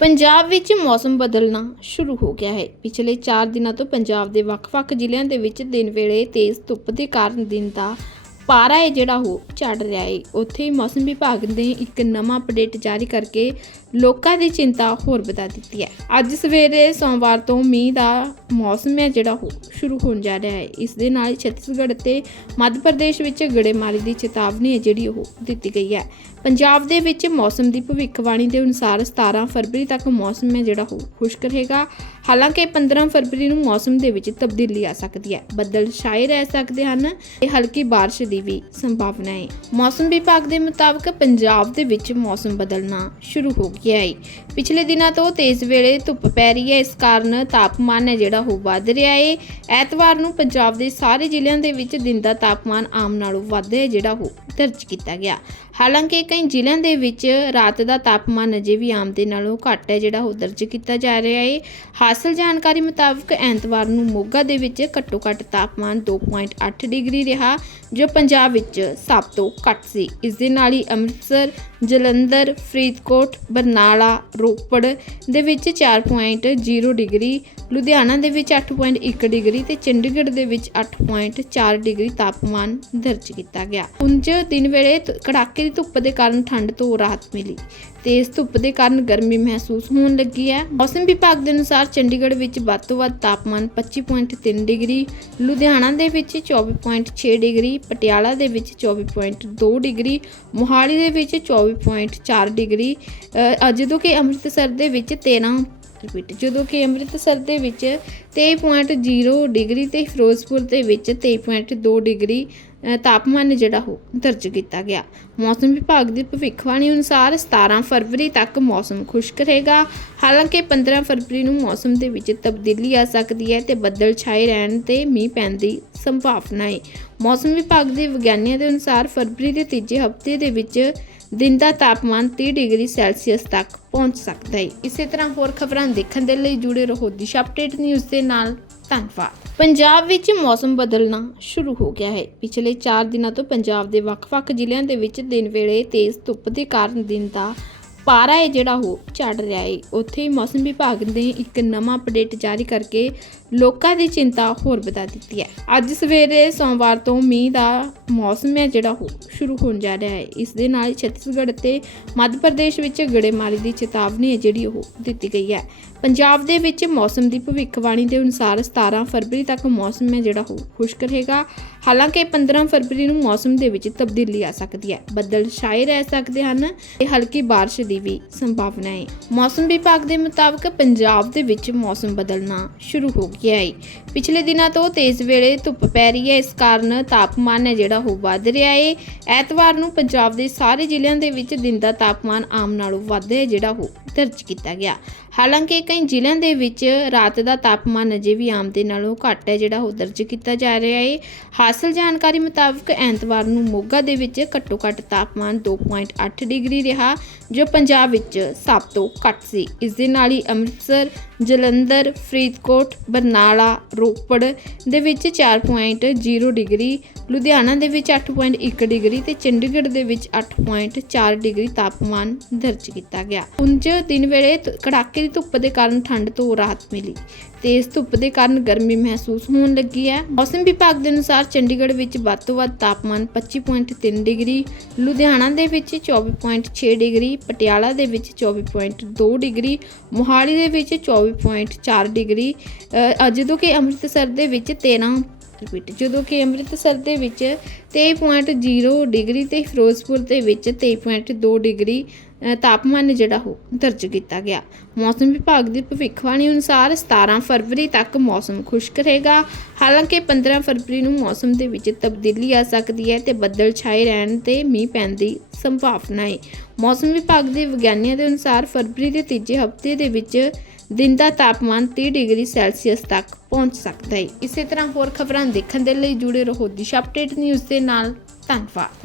ਪੰਜਾਬ ਵਿੱਚ ਮੌਸਮ ਬਦਲਣਾ ਸ਼ੁਰੂ ਹੋ ਗਿਆ ਹੈ। ਪਿਛਲੇ 4 ਦਿਨਾਂ ਤੋਂ ਪੰਜਾਬ ਦੇ ਵੱਖ-ਵੱਖ ਜ਼ਿਲ੍ਹਿਆਂ ਦੇ ਵਿੱਚ ਦਿਨ ਵੇਲੇ ਤੇਜ਼ ਧੁੱਪ ਦੇ ਕਾਰਨ ਦਿਨ ਦਾ ਪਾਰਾ ਹੈ ਜਿਹੜਾ ਉਹ ਚੜ ਰਿਹਾ ਹੈ। ਉੱਥੇ ਹੀ ਮੌਸਮ ਵਿਭਾਗ ਨੇ ਇੱਕ ਨਵਾਂ ਅਪਡੇਟ ਜਾਰੀ ਕਰਕੇ ਲੋਕਾਂ ਦੀ ਚਿੰਤਾ ਹੋਰ ਵਧਾ ਦਿੱਤੀ ਹੈ। ਅੱਜ ਸਵੇਰੇ ਸੋਮਵਾਰ ਤੋਂ ਮੀਂਹ ਦਾ ਮੌਸਮ ਹੈ ਜਿਹੜਾ ਉਹ ਸ਼ੁਰੂ ਹੋਣ ਜਾ ਰਿਹਾ ਹੈ। ਇਸ ਦੇ ਨਾਲ ਛੱਤੀਸਗੜ੍ਹ ਤੇ ਮੱਧ ਪ੍ਰਦੇਸ਼ ਵਿੱਚ ਗੜੇਮਾਰੀ ਦੀ ਚੇਤਾਵਨੀ ਹੈ ਜਿਹੜੀ ਉਹ ਦਿੱਤੀ ਗਈ ਹੈ। ਪੰਜਾਬ ਦੇ ਵਿੱਚ ਮੌਸਮ ਦੀ ਭਵਿੱਖਬਾਣੀ ਦੇ ਅਨੁਸਾਰ 17 ਫਰਵਰੀ ਤੱਕ ਮੌਸਮ ਹੈ ਜਿਹੜਾ ਉਹ ਖੁਸ਼ਕ ਰਹੇਗਾ। ਹਾਲਾਂਕਿ 15 ਫਰਵਰੀ ਨੂੰ ਮੌਸਮ ਦੇ ਵਿੱਚ ਤਬਦੀਲੀ ਆ ਸਕਦੀ ਹੈ ਬੱਦਲ ਛਾਏ ਰਹਿ ਸਕਦੇ ਹਨ ਤੇ ਹਲਕੀ بارش ਦੀ ਵੀ ਸੰਭਾਵਨਾ ਹੈ ਮੌਸਮ ਵਿਭਾਗ ਦੇ ਮੁਤਾਬਕ ਪੰਜਾਬ ਦੇ ਵਿੱਚ ਮੌਸਮ ਬਦਲਣਾ ਸ਼ੁਰੂ ਹੋ ਗਿਆ ਹੈ ਪਿਛਲੇ ਦਿਨਾਂ ਤੋਂ ਤੇਜ਼ ਵੇਲੇ ਧੁੱਪ ਪੈ ਰਹੀ ਹੈ ਇਸ ਕਾਰਨ ਤਾਪਮਾਨ ਹੈ ਜਿਹੜਾ ਉਹ ਵੱਧ ਰਿਹਾ ਹੈ ਐਤਵਾਰ ਨੂੰ ਪੰਜਾਬ ਦੇ ਸਾਰੇ ਜ਼ਿਲ੍ਹਿਆਂ ਦੇ ਵਿੱਚ ਦਿਨ ਦਾ ਤਾਪਮਾਨ ਆਮ ਨਾਲੋਂ ਵੱਧ ਹੈ ਜਿਹੜਾ ਉਹ ਦਰਜ ਕੀਤਾ ਗਿਆ ਹਾਲਾਂਕਿ ਕਈ ਜ਼ਿਲ੍ਹਿਆਂ ਦੇ ਵਿੱਚ ਰਾਤ ਦਾ ਤਾਪਮਾਨ ਅਜੇ ਵੀ ਆਮ ਦੇ ਨਾਲੋਂ ਘੱਟ ਹੈ ਜਿਹੜਾ ਉਹ ਦਰਜ ਕੀਤਾ ਜਾ ਰਿਹਾ ਹੈ ਹਾਸਲ ਜਾਣਕਾਰੀ ਮੁਤਾਬਕ ਐਤਵਾਰ ਨੂੰ ਮੋਗਾ ਦੇ ਵਿੱਚ ਘੱਟੋ ਘੱਟ ਤਾਪਮਾਨ 2.8 ਡਿਗਰੀ ਰਿਹਾ, ਜੋ ਪੰਜਾਬ ਵਿੱਚ ਸਭ ਤੋਂ ਘੱਟ ਸੀ। ਇਸ ਦੇ ਨਾਲ ਹੀ ਅੰਮ੍ਰਿਤਸਰ, ਜਲੰਧਰ, ਫਰੀਦਕੋਟ, ਬਰਨਾਲਾ, ਰੋਪੜ ਦੇ ਵਿੱਚ 4.0 ਡਿਗਰੀ, ਲੁਧਿਆਣਾ ਦੇ ਵਿੱਚ 8.1 ਡਿਗਰੀ ਤੇ ਚੰਡੀਗੜ੍ਹ ਦੇ ਵਿੱਚ 8.4 ਡਿਗਰੀ ਤਾਪਮਾਨ ਦਰਜ ਕੀਤਾ ਗਿਆ। ਉਂਝ ਦਿਨ ਵੇਲੇ ਕੜਾਕੇ ਦੀ ਧੁੱਪ ਦੇ ਕਾਰਨ ਠੰਡ ਤੋਂ ਰਾਹਤ ਮਿਲੀ ਤੇਜ਼ ਧੁੱਪ ਦੇ ਕਾਰਨ ਗਰਮੀ ਮਹਿਸੂਸ ਹੋਣ ਲੱਗੀ ਹੈ। ਮੌਸਮ ਵਿਭਾਗ ਦੇ ਅਨੁਸਾਰ ਚੰਡੀਗੜ੍ਹ ਵਿੱਚ ਵੱਧ ਤੋਂ ਵੱਧ ਤਾਪਮਾਨ 25.3 ਡਿਗਰੀ, ਲੁਧਿਆਣਾ ਦੇ ਵਿੱਚ 24.6 ਡਿਗਰੀ, ਪਟਿਆਲਾ ਦੇ ਵਿੱਚ 24.2 ਡਿਗਰੀ, ਮੋਹਾਲੀ ਦੇ ਵਿੱਚ 24.4 ਡਿਗਰੀ ਜਦੋਂ ਕਿ ਅੰਮ੍ਰਿਤਸਰ ਦੇ ਵਿੱਚ 13 ਰਿਪੀਟ ਜਦੋਂ ਕਿ ਅੰਮ੍ਰਿਤਸਰ ਦੇ ਵਿੱਚ 23.0 ਡਿਗਰੀ ਤੇ ਫਿਰੋਜ਼ਪੁਰ ਦੇ ਵਿੱਚ 23.2 ਡਿਗਰੀ ਤਾਪਮਾਨ ਜਿਹੜਾ ਉਹ ਦਰਜ ਕੀਤਾ ਗਿਆ। ਮੌਸਮ ਵਿਭਾਗ ਦੀ ਭਵਿੱਖਬਾਣੀ ਅਨੁਸਾਰ 17 ਫਰਵਰੀ ਤੱਕ ਮੌਸਮ ਖੁਸ਼ਕ ਰਹੇਗਾ। ਹਾਲਾਂਕਿ 15 ਫਰਵਰੀ ਨੂੰ ਮੌਸਮ ਦੇ ਵਿੱਚ ਤਬਦੀਲੀ ਆ ਸਕਦੀ ਹੈ ਤੇ ਬੱਦਲ ਛਾਏ ਰਹਿਣ ਤੇ ਮੀਂਹ ਪੈਣ ਦੀ ਸੰਭਾਵਨਾ ਹੈ ਮੌਸਮ ਵਿਭਾਗ ਦੇ ਵਿਗਿਆਨੀਆਂ ਦੇ ਅਨੁਸਾਰ ਫਰਵਰੀ ਦੇ ਤੀਜੇ ਹਫ਼ਤੇ ਦੇ ਵਿੱਚ ਦਿਨ ਦਾ ਤਾਪਮਾਨ 30 ਡਿਗਰੀ ਸੈਲਸੀਅਸ ਤੱਕ ਪਹੁੰਚ ਸਕਦਾ ਹੈ ਇਸੇ ਤਰ੍ਹਾਂ ਹੋਰ ਖਬਰਾਂ ਦੇਖਣ ਦੇ ਲਈ ਜੁੜੇ ਰਹੋ ਦਿਸ਼ਾ ਅਪਡੇਟ ਨਿਊਜ਼ ਦੇ ਨਾਲ। ਧੰਨਵਾਦ। ਪੰਜਾਬ ਵਿੱਚ ਮੌਸਮ ਬਦਲਣਾ ਸ਼ੁਰੂ ਹੋ ਗਿਆ ਹੈ। ਪਿਛਲੇ 4 ਦਿਨਾਂ ਤੋਂ ਪੰਜਾਬ ਦੇ ਵੱਖ-ਵੱਖ ਜ਼ਿਲ੍ਹਿਆਂ ਦੇ ਵਿੱਚ ਦਿਨ ਵੇਲੇ ਤੇਜ਼ ਧੁੱਪ ਦੇ ਕਾਰਨ ਦਿਨ ਦਾ ਪਾਰਾ ਹੈ ਜਿਹੜਾ ਉਹ ਚੜ ਰਿਹਾ ਹੈ ਉੱਥੇ ਹੀ ਮੌਸਮ ਵਿਭਾਗ ਨੇ ਇੱਕ ਨਵਾਂ ਅਪਡੇਟ ਜਾਰੀ ਕਰਕੇ ਲੋਕਾਂ ਦੀ ਚਿੰਤਾ ਹੋਰ ਵਧਾ ਦਿੱਤੀ ਹੈ ਅੱਜ ਸਵੇਰੇ ਸੋਮਵਾਰ ਤੋਂ ਮੀਂਹ ਦਾ ਮੌਸਮ ਹੈ ਜਿਹੜਾ ਉਹ ਸ਼ੁਰੂ ਹੋਣ ਜਾ ਰਿਹਾ ਹੈ ਇਸ ਦੇ ਨਾਲ ਹੀ ਛੱਤੀਸਗੜ੍ਹ ਤੇ ਮੱਧ ਪ੍ਰਦੇਸ਼ ਵਿੱਚ ਗੜੇਮਾਰੀ ਦੀ ਚੇਤਾਵਨੀ ਹੈ ਜਿਹੜੀ ਉਹ ਦਿੱਤੀ ਗਈ ਹੈ ਪੰਜਾਬ ਦੇ ਵਿੱਚ ਮੌਸਮ ਦੀ ਭਵਿੱਖਬਾਣੀ ਦੇ ਅਨੁਸਾਰ 17 ਫਰਵਰੀ ਤੱਕ ਮੌਸਮ ਹੈ ਜਿਹੜਾ ਉਹ ਖੁਸ਼ਕ ਰਹੇਗਾ ਹਾਲਾਂਕਿ 15 ਫਰਵਰੀ ਨੂੰ ਮੌਸਮ ਦੇ ਵਿੱਚ ਤਬਦੀਲੀ ਆ ਸਕਦੀ ਹੈ ਬੱਦਲ ਛਾਏ ਰਹਿ ਸਕਦੇ ਹਨ ਤੇ ਹਲਕੀ بارش ਦੀ ਵੀ ਸੰਭਾਵਨਾ ਹੈ। ਮੌਸਮ ਵਿਭਾਗ ਦੇ ਮੁਤਾਬਕ ਪੰਜਾਬ ਦੇ ਵਿੱਚ ਮੌਸਮ ਬਦਲਣਾ ਸ਼ੁਰੂ ਹੋ ਗਿਆ ਹੈ। ਪਿਛਲੇ ਦਿਨਾਂ ਤੋਂ ਤੇਜ਼ ਵੇਲੇ ਧੁੱਪ ਪੈ ਰਹੀ ਹੈ। ਇਸ ਕਾਰਨ ਤਾਪਮਾਨ ਹੈ ਜਿਹੜਾ ਉਹ ਵੱਧ ਰਿਹਾ ਹੈ। ਐਤਵਾਰ ਨੂੰ ਪੰਜਾਬ ਦੇ ਸਾਰੇ ਜ਼ਿਲ੍ਹਿਆਂ ਦੇ ਵਿੱਚ ਦਿਨ ਦਾ ਤਾਪਮਾਨ ਆਮ ਨਾਲੋਂ ਵੱਧ ਹੈ ਜਿਹੜਾ ਉਹ ਦਰਜ ਕੀਤਾ ਗਿਆ। ਹਾਲਾਂਕਿ ਕਈ ਜ਼ਿਲ੍ਹਿਆਂ ਦੇ ਵਿੱਚ ਰਾਤ ਦਾ ਤਾਪਮਾਨ ਅਜੇ ਵੀ ਆਮ ਦੇ ਨਾਲੋਂ ਘੱਟ ਹੈ ਜਿਹੜਾ ਉਹ ਦਰਜ ਕੀਤਾ ਜਾ ਰਿਹਾ ਹੈ। ਹਾਸਲ ਜਾਣਕਾਰੀ ਮੁਤਾਬਕ ਐਤਵਾਰ ਨੂੰ ਮੋਗਾ ਦੇ ਵਿੱਚ ਘੱਟੋ ਘੱਟ ਤਾਪਮਾਨ 2.8 ਡਿਗਰੀ ਰਿਹਾ, ਜੋ ਪੰਜਾਬ ਵਿੱਚ ਸਭ ਤੋਂ ਘੱਟ ਸੀ। ਇਸ ਦੇ ਨਾਲ ਹੀ ਅੰਮ੍ਰਿਤਸਰ, ਜਲੰਧਰ, ਫਰੀਦਕੋਟ, ਬਰਨਾਲਾ, ਰੋਪੜ ਦੇ ਵਿੱਚ 4.0 ਡਿਗਰੀ, ਲੁਧਿਆਣਾ ਦੇ ਵਿੱਚ 8.1 ਡਿਗਰੀ ਤੇ ਚੰਡੀਗੜ੍ਹ ਦੇ ਵਿੱਚ 8.4 ਡਿਗਰੀ ਤਾਪਮਾਨ ਦਰਜ ਕੀਤਾ ਗਿਆ। ਉਂਝ ਦਿਨ ਵੇਲੇ ਕੜਾਕੇ ਦੀ ਧੁੱਪ ਦੇ ਕਾਰਨ ਠੰਡ ਤੋਂ ਰਾਹਤ ਮਿਲੀ। ਤੇਜ਼ ਧੁੱਪ ਦੇ ਕਾਰਨ ਗਰਮੀ ਮਹਿਸੂਸ ਹੋਣ ਲੱਗੀ ਹੈ। ਮੌਸਮ ਵਿਭਾਗ ਦੇ ਅਨੁਸਾਰ ਚੰਡੀਗੜ੍ਹ ਵਿੱਚ ਵੱਧ ਤੋਂ ਵੱਧ ਤਾਪਮਾਨ 25.3 ਡਿਗਰੀ, ਲੁਧਿਆਣਾ ਦੇ ਵਿੱਚ 24.6 ਡਿਗਰੀ, ਪਟਿਆਲਾ ਪਟਿਆਲਾ ਦੇ ਵਿੱਚ 24.2 ਡਿਗਰੀ, ਮੋਹਾਲੀ ਦੇ ਵਿੱਚ 24.4 ਡਿਗਰੀ ਜਦੋਂ ਕਿ ਅੰਮ੍ਰਿਤਸਰ ਦੇ ਵਿੱਚ 13 ਰਿਪੀਟ ਜਦੋਂ ਕਿ ਅੰਮ੍ਰਿਤਸਰ ਦੇ ਵਿੱਚ 23.0 ਡਿਗਰੀ ਤੇ ਫਿਰੋਜ਼ਪੁਰ ਦੇ ਵਿੱਚ 23.2 ਡਿਗਰੀ ਤਾਪਮਾਨ ਜਿਹੜਾ ਉਹ ਦਰਜ ਕੀਤਾ ਗਿਆ। ਮੌਸਮ ਵਿਭਾਗ ਦੀ ਭਵਿੱਖਬਾਣੀ ਅਨੁਸਾਰ 17 ਫਰਵਰੀ ਤੱਕ ਮੌਸਮ ਖੁਸ਼ਕ ਰਹੇਗਾ। ਹਾਲਾਂਕਿ 15 ਫਰਵਰੀ ਨੂੰ ਮੌਸਮ ਦੇ ਵਿੱਚ ਤਬਦੀਲੀ ਆ ਸਕਦੀ ਹੈ ਤੇ ਬੱਦਲ ਛਾਏ ਰਹਿਣ ਤੇ ਮੀਂਹ ਪੈਣ ਦੀ ਸੰਭਾਵਨਾ ਹੈ ਮੌਸਮ ਵਿਭਾਗ ਦੇ ਵਿਗਿਆਨੀਆਂ ਦੇ ਅਨੁਸਾਰ ਫਰਵਰੀ ਦੇ ਤੀਜੇ ਹਫ਼ਤੇ ਦੇ ਵਿੱਚ ਦਿਨ ਦਾ ਤਾਪਮਾਨ 30 ਡਿਗਰੀ ਸੈਲਸੀਅਸ ਤੱਕ ਪਹੁੰਚ ਸਕਦਾ ਹੈ। ਇਸੇ ਤਰ੍ਹਾਂ ਹੋਰ ਖਬਰਾਂ ਦੇਖਣ ਦੇ ਲਈ ਜੁੜੇ ਰਹੋ ਦਿਸ਼ਾ ਅਪਡੇਟ ਨਿਊਜ਼ ਦੇ ਨਾਲ। ਧੰਨਵਾਦ।